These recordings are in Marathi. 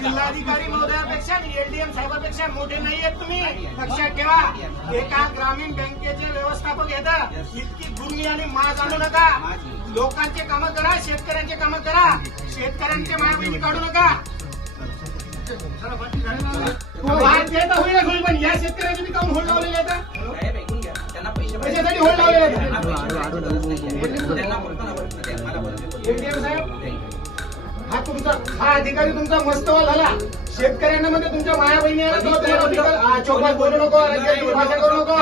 जिल्हाधिकारी महोदयापेक्षा एलडीएम साहेबापेक्षा मोठे नाही आहेत तुम्ही. लक्षात ठेवा. एका ग्रामीण बँकेचे व्यवस्थापक येतात इतकी दुर्मी आणि माज आणू नका. लोकांचे कामं करा शेतकऱ्यांचे कामं करा. शेतकऱ्यांचे मायाबहिणी काढू नका. पण या बी काऊन लावलेले पैशासाठी लावलेले साहेब हा तुमचा हा अधिकारी तुमचा मस्तवा झाला. शेतकऱ्यांना मध्ये तुमच्या माया बहिणी आहेत, तो अधिकार- हा, चोपात बोलू नको भाषा करू नको.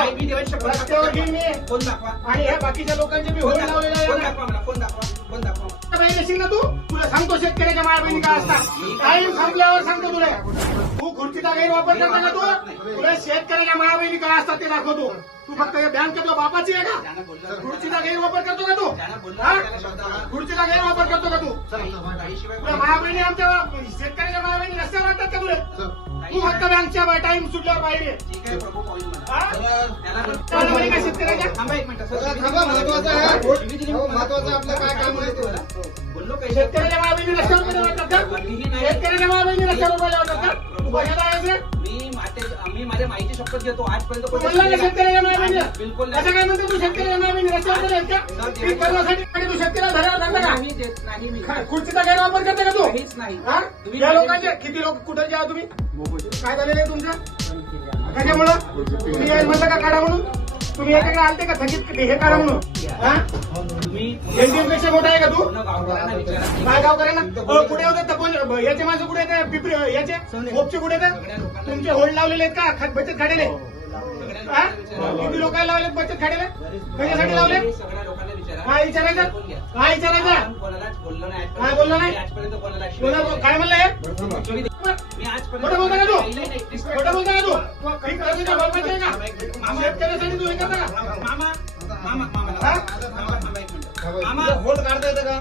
रस्त्यावर घेईन मी. दाखवा? आणि ह्या बाकीच्या लोकांचे बी होल फोन लावलेले आहे दाखवा मला? दाखवा? दाखवा? ना तू? तुला सांगतो शेतकऱ्याच्या माया बहिणी काय असतात. टाईम संपल्यावर सांगतो तुला. खुर्चीचा गैरवापर करता का तू तुला शेतकऱ्याच्या माया बहिणी काय असतात ते दाखवतो. तू फक्त हे बँक तुला बापाची आहे का? खुर्चीचा गैरवापर करतो का तू? हा? खुर्चीचा गैरवापर करतो का तू? तुला माया बहिणी आमच्या शेतकऱ्याच्या माया बहिणी रस्त्यावर वाटतात का तुला? तू फक्त बँकच्या टाइम सुटल्यावर पाहिजे. शेतकऱ्याच्या? थांबा एक मिनिट. सर थांबा, महत्वाचं आहे. हो, महत्वाचं आपलं काय काम आहे ते. बोललो काही शेतकऱ्याच्या माया बहिणी रस्त्यावर वाटतात का? शेतकऱ्याच्या रस्त्यावर वाटतात का? मी माते मी माझ्या माहिती शपथ घेतो. आजपर्यंत म्हणला बिलकुल असं काय म्हणतो तू रस्त्यावर ती शेतकऱ्याला धरायला देत नाही मी खुर्चीचा गैरवापर करता का तू? काहीच नाही. हा? तुम्ही या लोकांचे किती लोक कुठे जा तुम्ही? काय झालेलं आहे तुमचं? कशामुळं तुम्ही म्हणता का काढा म्हणून? तुम्ही एकेकडे आलते का थकीत हे काढा म्हणून? हा? तुम्ही एनडीएमपेक्षा मोठा आहे का तू? काय गाव करे ना कुठे होते? याचे माझे कुठे आहेत? पिपरी याचे? होपचे कुठे आहेत? तुमचे होल्ड लावलेले आहेत का? बचत खाडेले हा? किती लोकांना लावलेत बचत खाडेले कशासाठी लावले काय विचारायचं काय विचारायचं काय बोललो नाही? काय म्हणलं हे? खोटं बोलता तू? खोटं बोलता तू? काही करायचं का? मामा, शेतकऱ्यासाठी तू हे करता का? मामा मामा मामा मामा होल्ड काढता येतं का?